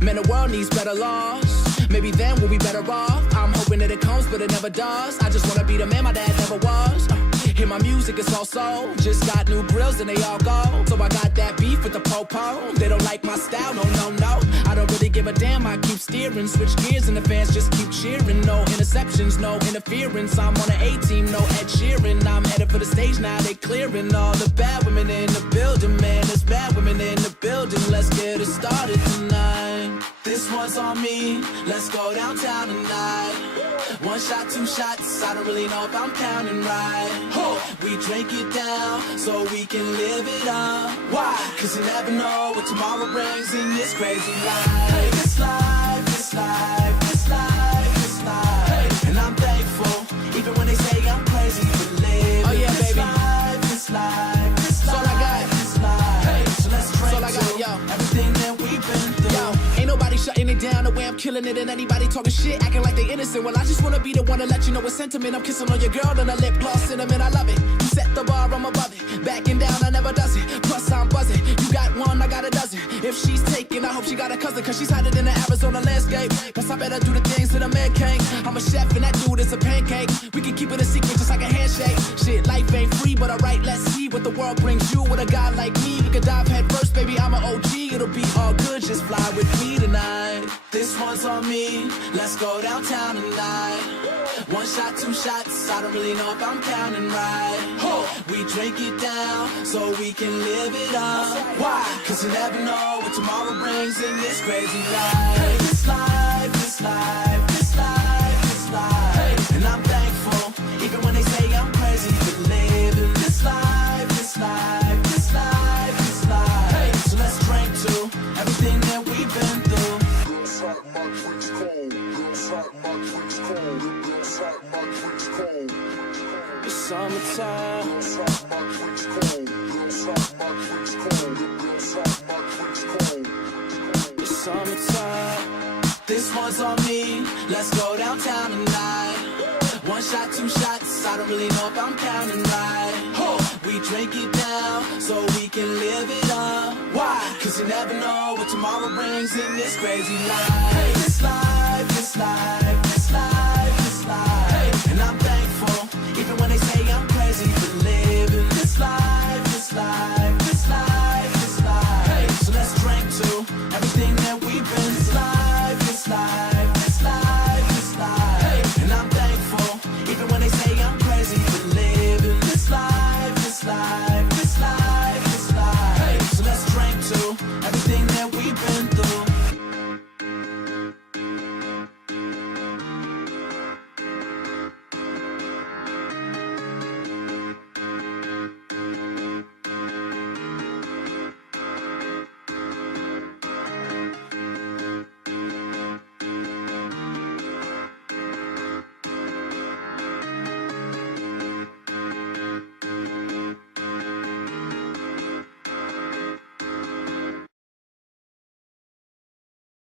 Man, the world needs better laws. Maybe then we'll be better off. I'm hoping that it comes, but it never does. I just wanna be the man my dad never was. Hear my music, it's all soul. Just got new grills and they all go. So I got that beef with the po-po. They don't like my style, no, no, no. I don't really give a damn, I keep steering. Switch gears and the fans just keep cheering. No interceptions, no interference. I'm on an A-team, no Ed Sheeran. I'm headed for the stage now, they clearing all the bad women in the building. Man, there's bad women in the building. Let's get it started tonight. This one's on me, let's go downtown tonight. One shot, two shots, I don't really know if I'm counting right. We drink it down so we can live it up. Why? Cause you never know what tomorrow brings in this crazy life. Hey, this life, this life, this life, this life. And I'm thankful, even when they say I'm crazy for living. Oh yeah, this baby. Life, this life, this life, all I got. This life. Hey, so let's drink all I got, yo. Everything that we've been through. Yo, ain't nobody shutting it down the way I'm killing it. And anybody talking shit, acting like they innocent. Well, I just wanna be the one to let you know it's sentiment. I'm kissing on your girl and a lip gloss cinnamon. I love it. You set the bar, I'm above it. Backing down, I never does it. Plus I'm buzzing. You got one, I got a dozen. If she's taken, I hope she got a cousin, cause she's hotter than the Arizona landscape. Guess I better do the things that a man can't. I'm a chef and that dude is a pancake. We can keep it a secret just like a handshake. Shit, life ain't free, but alright, let's see what the world brings you. With a guy like me, we could dive head first, baby, I'm an OG. It'll be all good, just fly with me tonight. This one's on me, let's go downtown tonight. One shot, two shots, I don't really know if I'm counting right. We drink it down so we can live it up. Why? Cause you never know what tomorrow brings in this crazy life. Hey, this life, this life, this life, this life. Hey, and I'm thankful, even when they say I'm crazy for living this life, this life, this life, this life. Hey, so let's drink to everything that we've been through. My drinks cold, girls hot, my drinks cold, girls hot, my drinks cold. It's summertime. Girls hot, my drinks cold, girls hot, my drinks cold, girls hot, my drinks cold. It's summertime. This one's on me, let's go downtown tonight. One shot, two shots, I don't really know if I'm counting right. We drink it down so we can live it up. Why? Cause you never know what tomorrow brings in this crazy life. Hey, this life, this life.